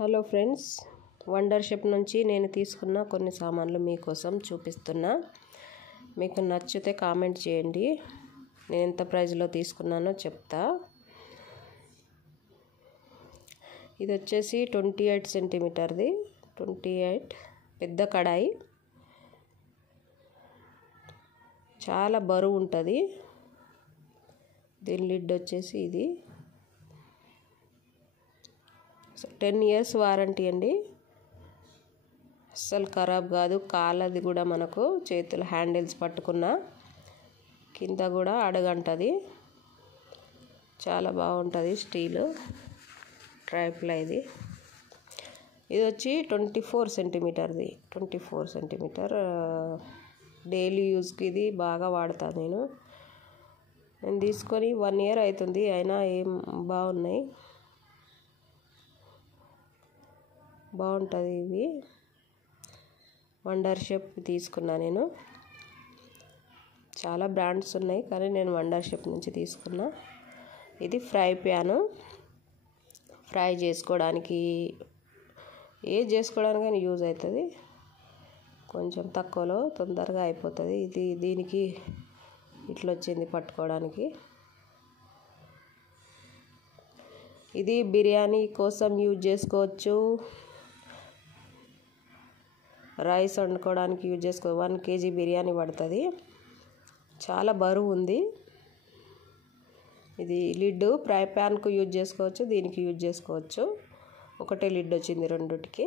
Hello friends, wonder chef నుంచి నేను తీసుకున్న కొన్ని సామాన్లు మీకోసం చూపిస్తున్నా. మీకు నచ్చితే కామెంట్ చేయండి. నేను ఎంత ప్రైస్లో తీసుకున్నానో చెప్తా. ఇది వచ్చేసి 28 సెంటీమీటర్ది, 28 పెద్ద కడాయి. చాలా బరువు ఉంటుంది. దీని లిడ్ వచ్చేసి ఇది 10 years వారంటీ అండి. అస్సలు ఖరాబ్ కాదు. కాలది కూడా మనకు చేతుల హ్యాండిల్స్ పట్టుకున్న కింద కూడా అడగంటది. చాలా బాగుంటుంది. స్టీల్ ట్రైప్లై ఇది. ఇది వచ్చి 24 సెంటీమీటర్ది, 24 సెంటీమీటర్. డైలీ యూజ్కి ఇది బాగా వాడతాను నేను తీసుకొని 1 year అవుతుంది. అయినా ఏం బాగున్నాయి, బాగుంటుంది. ఇవి వండర్ షెఫ్ తీసుకున్నా నేను. చాలా బ్రాండ్స్ ఉన్నాయి కానీ నేను వండర్ షెఫ్ నుంచి తీసుకున్నా. ఇది ఫ్రై ప్యాను. ఫ్రై చేసుకోవడానికి చేసుకోవడానికైనా యూజ్ అవుతుంది. కొంచెం తక్కువలో తొందరగా అయిపోతుంది. ఇది దీనికి ఇట్లా వచ్చింది పట్టుకోవడానికి. ఇది బిర్యానీ కోసం యూజ్ చేసుకోవచ్చు. రైస్ వండుకోవడానికి యూజ్ చేసుకో. 1 kg బిర్యానీ పడుతుంది. చాలా బరువు ఉంది. ఇది లిడ్ ఫ్రై ప్యాన్కు యూజ్ చేసుకోవచ్చు, దీనికి యూజ్ చేసుకోవచ్చు. ఒకటే లిడ్ వచ్చింది రెండుటికి.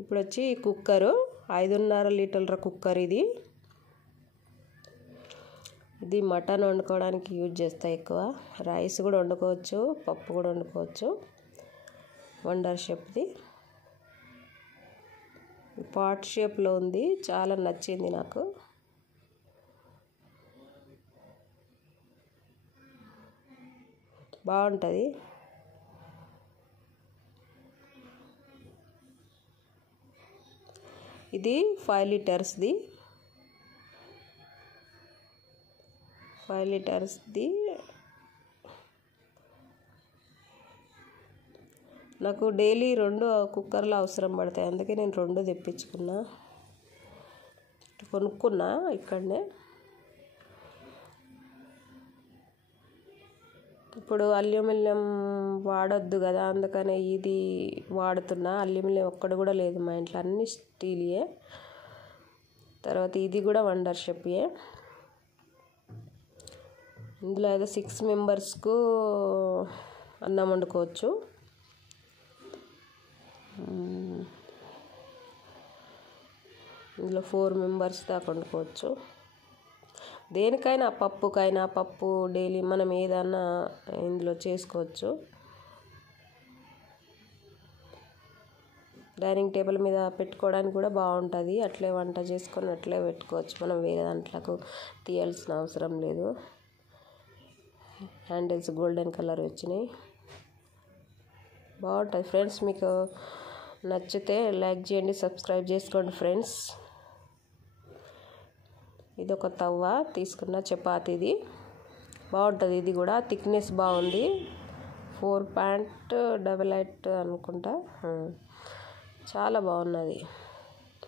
ఇప్పుడు వచ్చి కుక్కరు, 5.5 లీటర్ల కుక్కర్ ఇది. ఇది మటన్ వండుకోవడానికి యూజ్ చేస్తా ఎక్కువ. రైస్ కూడా వండుకోవచ్చు, పప్పు కూడా వండుకోవచ్చు. వండర్ షెఫ్ది పాట్ షేప్లో ఉంది. చాలా నచ్చింది నాకు. బాగుంటుంది. ఇది 5 లీటర్స్ది, 5 లీటర్స్ది. నాకు డైలీ 2 కుక్కర్లు అవసరం పడతాయి. అందుకే నేను 2 తెప్పించుకున్నా, కొనుక్కున్నా ఇక్కడనే. ఇప్పుడు అల్యూమినియం వాడొద్దు కదా, అందుకనే ఇది వాడుతున్నా. అల్యూమినియం ఒక్కడు కూడా లేదు మా ఇంట్లో, అన్ని స్టీలియే. తర్వాత ఇది కూడా వండర్ షెఫ్యే. ఇందులో ఏదో 6 మెంబర్స్కు అన్నం వండుకోవచ్చు. ఇందులో 4 మెంబర్స్ దాకా వండుకోవచ్చు. దేనికైనా, పప్పు డైలీ మనం ఏదన్నా ఇందులో చేసుకోవచ్చు. డైనింగ్ టేబుల్ మీద పెట్టుకోవడానికి కూడా బాగుంటుంది. అట్లే వంట చేసుకొని అట్లే పెట్టుకోవచ్చు. మనం వేరే దాంట్లోకి తీయాల్సిన అవసరం లేదు. హ్యాండిల్స్ గోల్డెన్ కలర్ వచ్చినాయి. బాగుంటుంది ఫ్రెండ్స్. మీకు నచ్చితే లైక్ చేయండి, సబ్స్క్రైబ్ చేసుకోండి ఫ్రెండ్స్. ఇది ఒక తవ్వ తీసుకున్న, చపాతీది. బాగుంటుంది. ఇది కూడా థిక్నెస్ బాగుంది. 4.88 అనుకుంటా. చాలా బాగున్నది.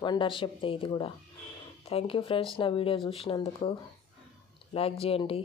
వండర్ షెఫ్దే ఇది కూడా. థ్యాంక్ యూ ఫ్రెండ్స్, నా వీడియో చూసినందుకు. లైక్ చేయండి.